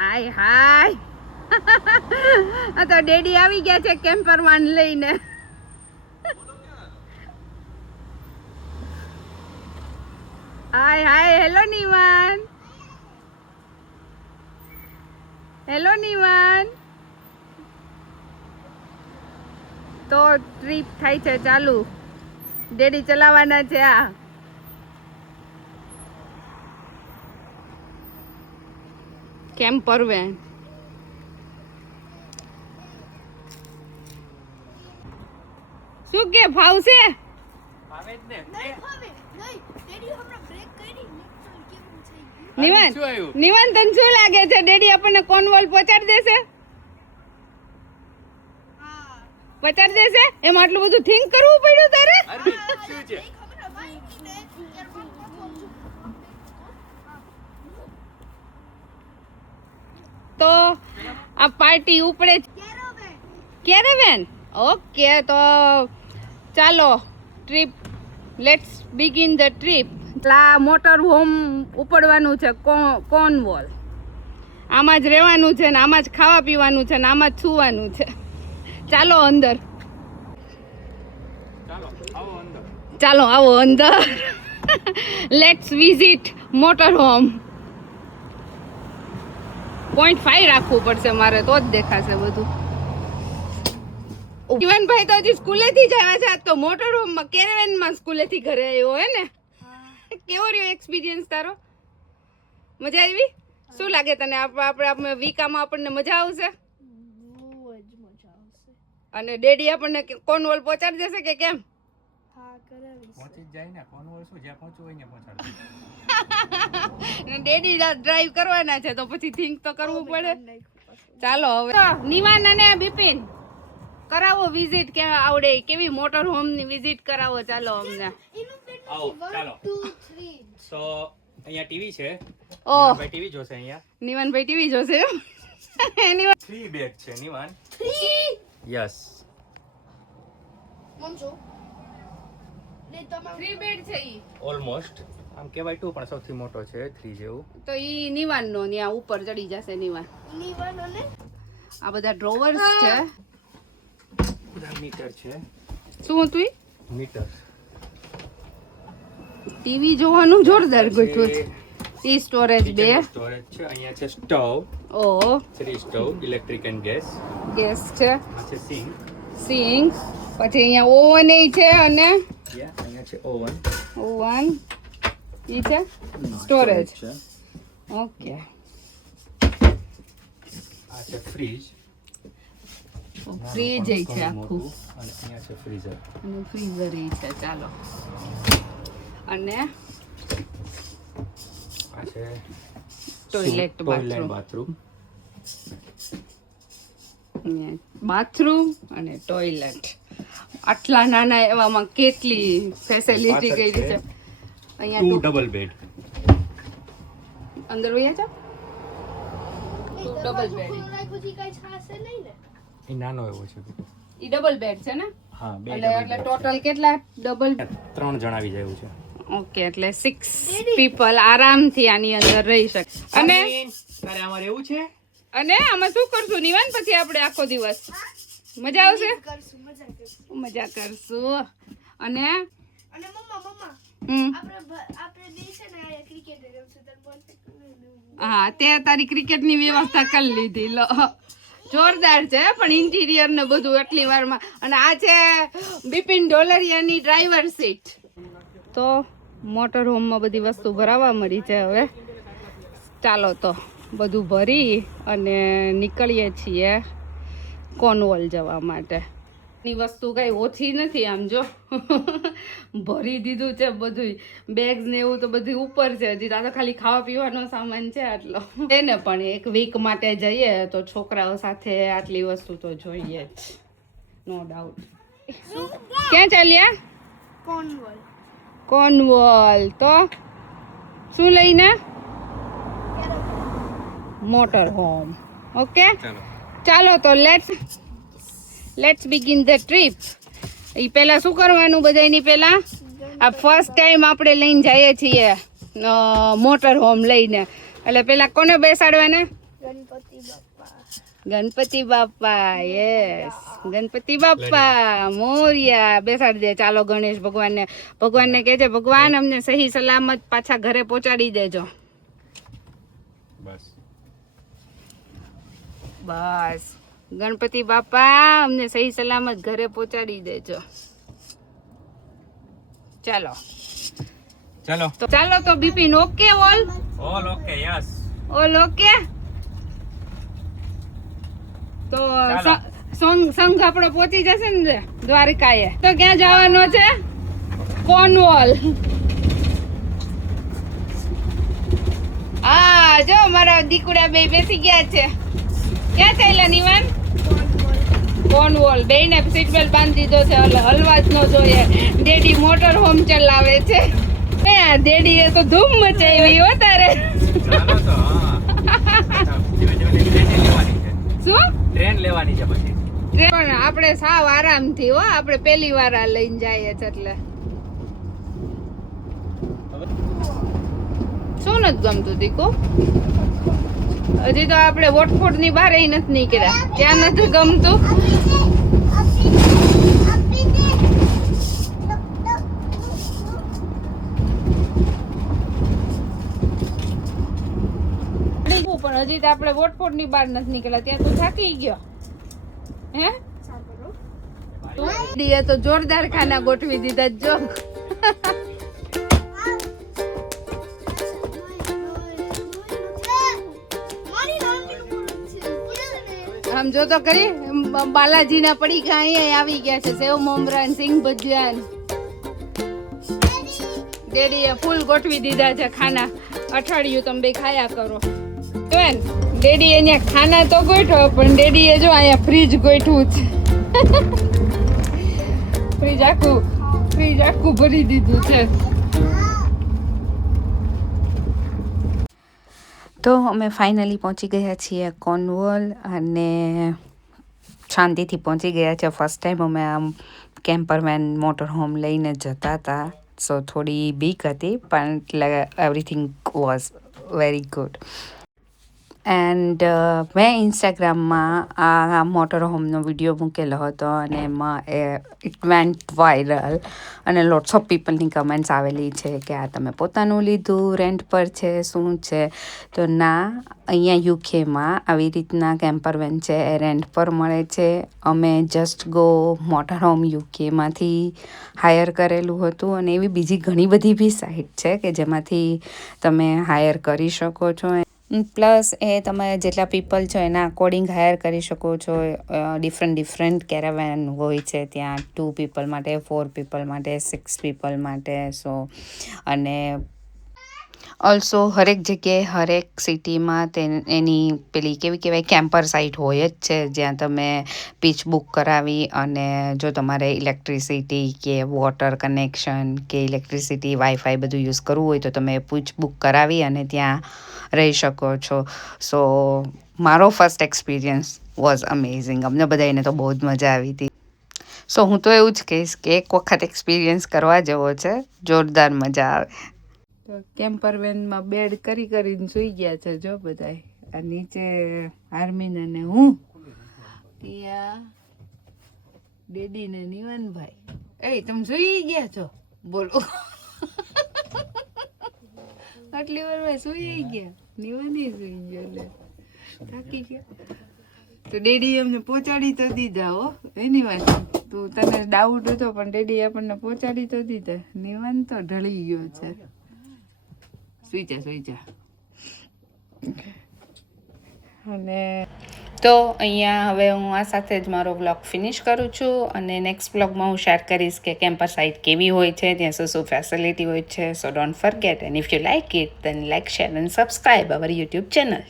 હાય હાય આ તો ડેડી આવી ગયા છે કેમ્પર વાન લઈને. Hi hi hello Nivaan. Hello Nivaan. તો ટ્રીપ થાય છે ચાલુ. ડેડી ચલાવવાના છે આ. Camper van. શું કે ફાવશે? નિવાન તને શું લાગે છે ડેડી આપણને કોર્નવોલ પહોંચાડી દેશે? પહોંચાડી દેશે? એમ આટલું બધું થિંક કરવું પડ્યું તારે? શું છે? તો આ પાર્ટી ઉપડે કેરેવેન. ઓકે તો ચાલો trip let's begin the trip. આ મોટર હોમ ઉપડવાનું છે કોર્નવોલ. આમાં જ રહેવાનું છે ને આમાં જ ખાવા પીવાનું છે ને આમાં જ સૂવાનું છે. ચાલો અંદર. ચાલો આવો અંદર. Let's visit motor home. 0.5 રાખવું પડશે મારે તો જ દેખાશે બધું. જીવનભાઈ તો હજી સ્કૂલેથી જ આવ્યા છે. આજ તો મોટર હોમમાં કેરેવેનમાં સ્કૂલેથી ઘરે આવ્યો હે ને. કેવો રહ્યો એક્સપિરિયન્સ તારો? મજા આવી? શું લાગે તને? આપણે વીકામાં આપણને મજા આવશે? બહુ જ મજા આવશે. અને ડેડી આપણને કોર્નવોલ પહોંચાડી દેશે કે કેમ? હા કરાવીશ. પહોંચી જ જાય ને કોર્નવોલ શું જ્યાં પહોંચવું હોય ને પહોંચાડે. ડેડી ડ્રાઈવ કરવાના છે તો પછી થિંક તો કરવું પડે. ચાલો હવે નિવાન અને બિપિન કરાવો વિઝિટ. કે આવડે કેવી મોટર હોમ ની વિઝિટ કરાવો. ચાલો અમને. આવો ચાલો. 1 2 3 સો અહીંયા ટીવી છે. ઓહ ભાઈ ટીવી જોશે અહીંયા. નિવાનભાઈ ટીવી જોશે. નિવાન 3 બેડ છે નિવાન. 3 યસ. મનજો ને તમારે 3 બેડ છે ઈ. ઓલમોસ્ટ આમ કહેવાય 2 પણ સૌથી મોટો છે 3 જેવું. તો ઈ નિવાન નો ત્યાં ઉપર ચડી જશે નિવાન. નિવાન અને આ બધા ડ્રોવર્સ છે. બધા મીટર છે. શું હતું ઈ? મીટર. ટીવી જોવાનું જોરદાર ગોઠવું છે. ઈ સ્ટોરેજ 2. સ્ટોરેજ છે. અહીંયા છે stove. Oh 3 stove electric and gas. Gas છે. આ છે સિંક. સિંક. પછી અહીંયા ઓવન એ છે અને અહીંયા છે ઓવન. ઓવન ઈ છે સ્ટોરેજ. છે. ઓકે આ છે ફ્રીજ. ફ્રીજ એ છે આખું અને અહીંયા છે ફ્રીઝર. અને ફ્રીઝર એ છે. ચાલો અને આ છે ટોયલેટ બાથરૂમ. બાથરૂમ અને ટોયલેટ. આટલા નાના એવામાં કેટલી ફેસિલિટી કરી છે. અહીંયા 2 ડબલ બેડ. અંદર વયા જાવ. Double bed. પછી કઈ છાશે નહીં ને. એ નાનો એવો છે. ઈ ડબલ બેડ છે ને? હા બે એટલે ટોટલ કેટલા ડબલ? 3 જણ આવી જાય એવું છે. ઓકે એટલે 6 પીપલ આરામથી આની અંદર રહી શકે. અને તારે અમારે એવું છે. અને આમાં શું કરશું નિવાન પછી આપણે આખો દિવસ? મજા આવશે? કરશું મજા કરશું. મજા કરશું. અને અને મમ્મા હમ આપણે બે છે ને આ ક્રિકેટ રમશું તો બોલ. હા તે તારી ક્રિકેટની વ્યવસ્થા કરી લીધી. લો જોરદાર છે પણ ઇન્ટિરિયર ને બધું એટલી વારમાં. અને આ છે બિપિન ડોલરિયાની ડ્રાઈવર સીટ. તો મોટર હોમમાં બધી વસ્તુ ભરાવા મળી છે હવે. ચાલો તો બધું ભરી અને નીકળીએ છીએ કોર્નવોલ જવા માટે. ની વસ્તુ કઈ ઓછી નથી. આમ જો ભરી દીધું છે બધું. બેગ્સ ને એવું તો બધું ઉપર છે. હજી તો ખાલી ખાવા પીવાનો સામાન છે આટલો. એને પણ એક વીક માટે જઈએ તો છોકરાઓ સાથે આટલી વસ્તુ તો જોઈએ જ. No doubt. ક્યાં ચાલ્યા? કોર્નવોલ. કોર્નવોલ. તો શું લઈને? Motor home. ઓકે ચાલો તો લેટ્સ બિગિન ધ ટ્રીપ. એ પહેલા શું કરવાનું બધાની પહેલા? આ ફર્સ્ટ ટાઈમ આપણે લઈને જઈએ છીએ મોટર હોમ લઈને. એટલે પહેલા કોને બેસાડવાના? ગણપતિ બાપા. ગણપતિ બાપા, યસ, ગણપતિ બાપા મોર્યા. બેસાડી દે. ચાલો ગણેશ ભગવાનને કહે છે, ભગવાન અમને સહી સલામત પાછા ઘરે પહોંચાડી દેજો. બસ બસ ગણપતિ બાપા અમને સહી સલામત ઘરે પહોંચાડી દેજો. ચાલો ચલો તો ચાલો તો Bipin okay all okay yes all okay. તો ચાલો. સંઘ આપણો પહોંચી જશે ને દ્વારકાએ. તો ક્યાં જવાનો છે? કોર્નવોલ. હા જો મારા દીકુડા બે બેસી ગયા છે. ક્યાં ચાલ્યા નિવાન? કોર્નવોલ. બેયને સીટ બેલ્ટ બાંધી દીધો છે, હલવા જ ન જોઈએ. ડેડી મોટર હોમ ચલાવે છે. ડેડી એ તો ધૂમ મચાવી હો તારે. ચાલો તો હા ધીમે ધીમે લેવાની છે. શું ટ્રેન લેવાની છે પછી. પણ આપણે સાવ આરામથી હો, આપણે પહેલી વાર આ લઈને જઈએ છે એટલે. શું નથી ગમતું દીકો? હજી તો આપણે વોટફોર્ડ ની બહાર નથી નીકળ્યા. ક્યાં નથી ગમતું? પણ હજી તો આપણે વોટફોર્ડ ની બહાર નથી નીકળ્યા. ત્યાં તો થાકી ગયો હે? એ તો જોરદાર ખાના ગોઠવી દીધા જો. આમ જો તો કરી બાલાજીના પડીકા અહીંયા આવી ગયા છે. સેવ મમરા સિંગ ભજીયા. ડેડીએ ફૂલ ગોઠવી દીધા છે ખાના. અઠવાડિયું તમે બે ખાયા કરો. બેન ડેડી અહીંયા ખાના તો ગોઠવો, પણ ડેડીએ જો અહીંયા ફ્રીજ ગોઠવું છે. ફ્રીજ આખું ભરી દીધું છે. તો અમે ફાઇનલી પહોંચી ગયા છીએ કોર્નવોલ અને શાંતિથી પહોંચી ગયા છે. ફર્સ્ટ ટાઈમ અમે આમ કેમ્પર વેન મોટર હોમ લઈને જતા હતા, સો થોડી બીક હતી, પણ everything was very good. And મેં ઇન્સ્ટાગ્રામમાં આ મોટર હોમનો વિડીયો મૂકેલો હતો અને એમાં ઇટ વેન્ટ વાયરલ અને લોટ્સ ઓફ પીપલની કમેન્ટ્સ આવેલી છે કે આ તમે પોતાનું લીધું, રેન્ટ પર છે, શું છે? તો ના, અહીંયા યુકેમાં આવી રીતના કેમ્પર વેન છે એ રેન્ટ પર મળે છે. અમે જસ્ટ ગો મોટર હોમ યુકેમાંથી હાયર કરેલું હતું અને એવી બીજી ઘણી બધી બી સાઇટ છે કે જેમાંથી તમે હાયર કરી શકો છો. પ્લસ એ તમે જેટલા પીપલ છો એના અકોર્ડિંગ હાયર કરી શકો છો. ડિફરન્ટ કેરાવેન હોય છે ત્યાં, 2 પીપલ માટે, 4 પીપલ માટે, 6 પીપલ માટે. સો અને ઓલ્સો હરેક જગ્યાએ હરેક સિટીમાં એની પેલી કેવી કહેવાય કેમ્પર સાઇટ હોય જ છે જ્યાં તમે પીચ બુક કરાવી અને જો તમારે ઇલેક્ટ્રિસિટી કે વોટર કનેક્શન કે ઇલેક્ટ્રિસિટી વાઈફાઈ બધું યુઝ કરવું હોય તો તમે પીચ બુક કરાવી અને ત્યાં રહી શકો છો. સો મારો ફર્સ્ટ એક્સપિરિયન્સ વોઝ અમેઝિંગ. અમને બધાને તો બહુ જ મજા આવી હતી. સો હું તો એવું જ કહીશ કે એક વખત એક્સપિરિયન્સ કરવા જેવો છે, જોરદાર મજા આવે. તો કેમ્પર વેનમાં બેડ કરીને સુઈ ગયા છે જો બધાય. આ નીચે આર્મીન અને હું, ત્યાં ડેડી ને નિવનભાઈ. એ તમે સુઈ ગયા છો? બોલો આટલી વાર સુઈ ગયા. નિવની સુઈ ગયો લે, થાકી ગયા. તો ડેડી અમને પહોંચાડી તો દીધા હો. એની વાત તું તને ડાઉટ હતો પણ ડેડી આપણને પહોંચાડી તો દીધા. નિવન તો ઢળી ગયો છે. સુઈ જા. અને તો અહીંયા હવે હું આ સાથે જ મારો વ્લોગ ફિનિશ કરું છું અને નેક્સ્ટ વ્લોગમાં હું શેર કરીશ કે કેમ્પર સાઇટ કેવી હોય છે, ત્યાં શું ફેસિલિટી હોય છે. So don't forget, and if you like it then like, share and subscribe our YouTube channel.